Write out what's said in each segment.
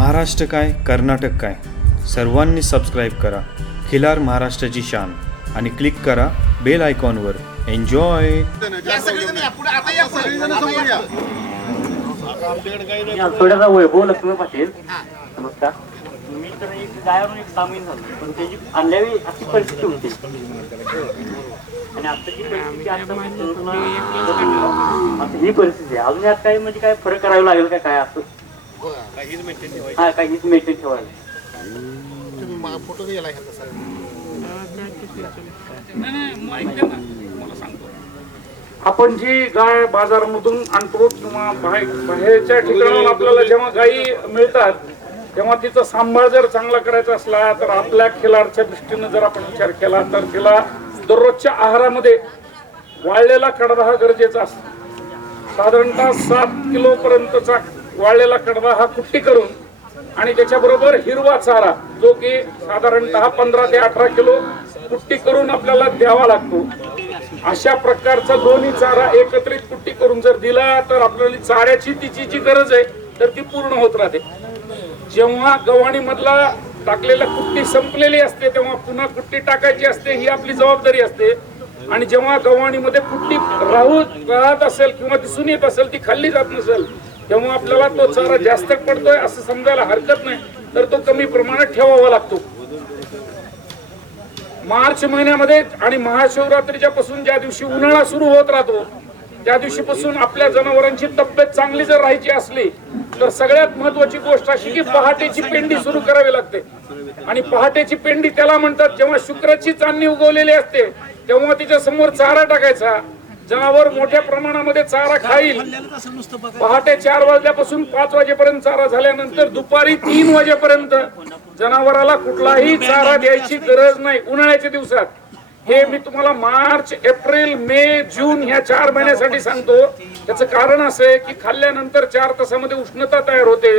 महाराष्ट्र काय कर्नाटक काय सर्वांनी सबस्क्राईब करा खिलार महाराष्ट्राची शान आणि क्लिक करा बेल आयकॉनवर. एन्जॉय. थोड्याचा वैभव लक्ष्मी पाटील. नमस्कार. मी तर एक गायावरून एक सामील झालो, पण त्याची आणल्यावी अशी परिस्थिती होती आणि आताची परिस्थिती आता ही परिस्थिती आहे. अजून यात काही म्हणजे काय फरक करावा लागेल का काय असं? हा, काहीच मेंटेन ठेवायला. फोटो गेला आपण जी गाय बाजारामधून आणतो किंवा बाहेरच्या ठिकाणाहून आपल्याला जेव्हा गायी मिळतात तेव्हा तिचा सांभाळ जर चांगला करायचा असला तर आपल्या खिलारच्या दृष्टीनं जर आपण विचार केला तर तिला दररोजच्या आहारामध्ये वाळलेला कडबा हा गरजेचा असतो. साधारणतः 7 किलो पर्यंतचा वाळलेला कडबा हा कुट्टी करून आणि त्याच्याबरोबर हिरवा चारा जो की साधारणतः 15 ते 18 किलो कुट्टी करून आपल्याला द्यावा लागतो. अशा प्रकारचा दोन्ही चारा एकत्रित कुट्टी करून जर दिला तर आपल्याला चाऱ्याची तिची जी गरज आहे तर ती पूर्ण होत राहते. जेव्हा गव्हाणी मधला टाकलेला कुट्टी संपलेली असते तेव्हा पुन्हा कुट्टी टाकायची असते, ही आपली जबाबदारी असते. आणि जेव्हा गव्हाणीमध्ये कुट्टी राहत असेल किंवा दिसून येत असेल ती खाल्ली जात नसेल तेव्हा आपल्याला तो चारा जास्त पडतोय असं समजायला हरकत नाही, तर तो कमी प्रमाणात ठेवावा लागतो. मार्च महिन्यामध्ये आणि महाशिवरात्रीच्या पासून ज्या दिवशी उन्हाळा सुरू होत राहतो त्या दिवशीपासून आपल्या जनावरांची तब्येत चांगली जर राहायची असली तर सगळ्यात महत्वाची गोष्ट अशी की पहाटेची पेंडी सुरू करावी लागते. आणि पहाटेची पेंडी त्याला म्हणतात जेव्हा शुक्राची चांदणी उगवलेली असते तेव्हा तिच्या समोर चारा टाकायचा. जनावर मोठ्या प्रमाणामध्ये चारा खाईल. पहाटे 4 वाजल्यापासून 5 वाजेपर्यंत चारा झाल्यानंतर दुपारी 3 वाजेपर्यंत जनावराला कुठलाही चारा द्यायची गरज नाही उन्हाळ्याच्या दिवसात. हे मी तुम्हाला मार्च, एप्रिल, मे, जून ह्या 4 महिन्यासाठी सांगतो. त्याचं कारण असं आहे की खाल्ल्यानंतर 4 तासामध्ये उष्णता तयार होते.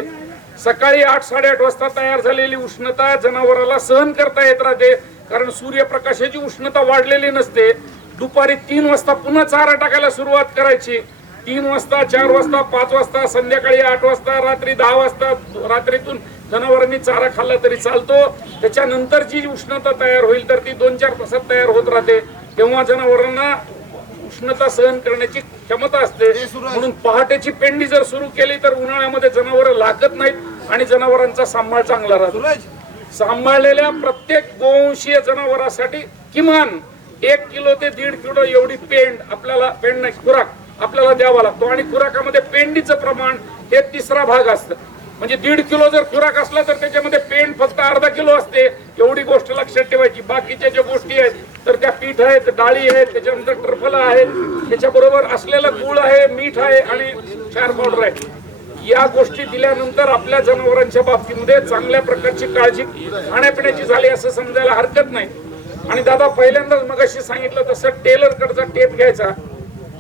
सकाळी 8-8:30 वाजता तयार झालेली उष्णता जनावराला सहन करता येत राहते कारण सूर्यप्रकाशाची उष्णता वाढलेली नसते. दुपारी 3 वाजता पुन्हा चारा टाकायला सुरुवात करायची. 3 वाजता, 4 वाजता, 5 वाजता, संध्याकाळी 8 वाजता, रात्री 10 वाजता रात्रीतून जनावरांनी चारा खाल्ला तरी चालतो. त्याच्यानंतर जी उष्णता तयार होईल तर ती 2-4 तासात तयार होत राहते. तेव्हा जनावरांना उष्णता सहन करण्याची क्षमता असते. म्हणून पहाटेची पेंडी जर सुरू केली तर उन्हाळ्यामध्ये जनावर लागत नाहीत आणि जनावरांचा सांभाळ चांगला राहतो. सांभाळलेल्या प्रत्येक गोवंशीय जनावरांसाठी किमान 1 किलो ते 1.5 किलो एवढी खुराक आपल्याला द्यावा लागतो. आणि खुराकामध्ये पेंडीचं प्रमाण हे 3रा भाग असतं. म्हणजे 1.5 किलो जर खुराक असला तर त्याच्यामध्ये पेंड फक्त अर्धा किलो असते. एवढी गोष्ट लक्षात ठेवायची. बाकीच्या ज्या गोष्टी आहेत तर त्या पीठ आहेत, डाळी आहेत, त्याच्यानंतर टरफला आहेत, त्याच्याबरोबर असलेला गुळ आहे, मीठ आहे आणि क्षार पावडर आहे. या गोष्टी दिल्यानंतर आपल्या जनावरांच्या बाबतीमध्ये चांगल्या प्रकारची काळजी खाण्यापिण्याची झाली असं समजायला हरकत नाही. आणि दादा पहिल्यांदाच मगाशी सांगितलं तसं टेलर कडचा टेप घ्यायचा.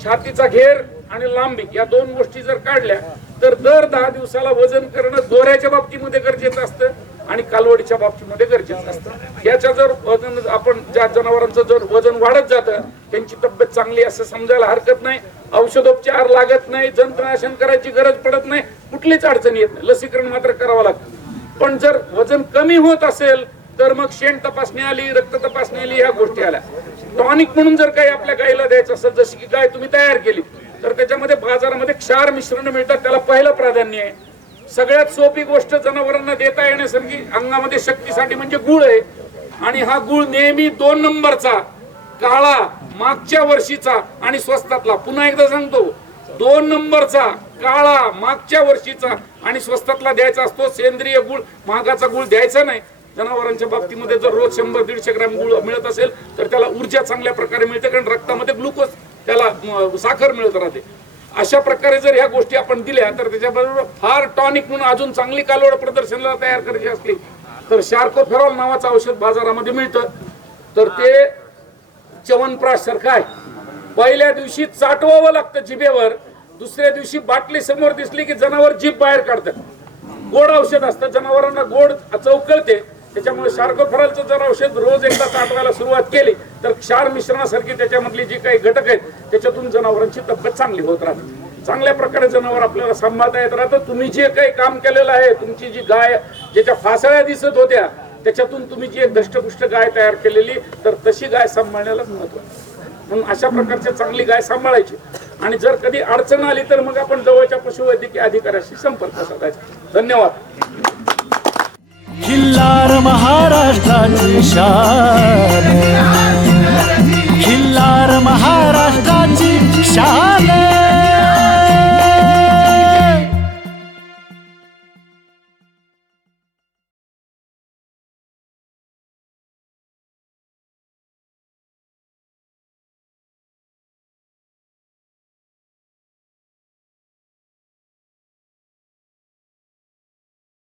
छातीचा घेर आणि लांबी या 2 गोष्टी जर काढल्या तर दर 10 दिवसाला वजन करणं दोऱ्याच्या बाबतीमध्ये गरजेचं असतं आणि कालवडीच्या बाबतीमध्ये गरजेचं असतं. याच्या जर वजन आपण ज्या जनावरांचं जर वजन वाढत जातं त्यांची तब्येत चांगली असं समजायला हरकत नाही. औषधोपचार लागत नाही, जंतुनाशन करायची गरज पडत नाही, कुठलीच अडचण येत नाही. लसीकरण मात्र करावं लागतं. पण जर वजन कमी होत असेल तर मग शेण तपासणी आली, रक्त तपासणी आली, ह्या गोष्टी आल्या. टॉनिक म्हणून जर काही आपल्या गायीला द्यायचं असेल, जशी की गाय तुम्ही तयार केली तर त्याच्यामध्ये बाजारामध्ये क्षार मिश्रण मिळतात, त्याला पहिलं प्राधान्य आहे. सगळ्यात सोपी गोष्ट जनावरांना देता येण्यासारखी अंगामध्ये शक्तीसाठी म्हणजे गुळ आहे. आणि हा गुळ नेहमी 2 नंबरचा, काळा, मागच्या वर्षीचा आणि स्वस्तातला. पुन्हा एकदा सांगतो, 2 नंबरचा, काळा, मागच्या वर्षीचा आणि स्वस्तातला द्यायचा असतो. सेंद्रिय गुळ, महागाचा गुळ द्यायचा नाही. जनावरांच्या बाबतीमध्ये जर रोज 100-150 ग्रॅम गुळ मिळत असेल तर त्याला ऊर्जा चांगल्या प्रकारे मिळते कारण रक्तामध्ये ग्लुकोज, त्याला साखर मिळत राहते. अशा प्रकारे जर ह्या गोष्टी आपण दिल्या तर त्याच्याबरोबर फार टॉनिक म्हणून अजून चांगली कालवड प्रदर्शनाला तयार करायची असली तर शार्कोफेरॉल नावाचं औषध बाजारामध्ये मिळतं. तर ते च्यवनप्राश सारखं आहे. पहिल्या दिवशी चाटवावं लागतं जिभेवर, दुसऱ्या दिवशी बाटली समोर दिसली की जनावर जीभ बाहेर काढतात. गोड औषध असतं, जनावरांना गोड चव कळते. त्याच्यामुळे शार्कोफेरॉलचं जर औषध रोज एकदा चाटवायला सुरुवात केली तर क्षार मिश्रणासारखी त्याच्यामधली जी काही घटक आहेत त्याच्यातून जनावरांची तब्येत चांगली होत राहते. चांगल्या प्रकारे जनावर आपल्याला सांभाळता येत राहतं. तुम्ही जे काही काम केलेलं आहे, तुमची जी गाय ज्याच्या फासळ्या दिसत होत्या त्याच्यातून तुम्ही जी एक दष्टपुष्ट गाय तयार केलेली, तर तशी गाय सांभाळण्यालाच महत्व आहे. म्हणून अशा प्रकारची चांगली गाय सांभाळायची. आणि जर कधी अडचण आली तर मग आपण जवळच्या पशुवैद्यकीय अधिकाऱ्याशी संपर्क साधायचा. धन्यवाद. खिल्लार महाराष्ट्राची शान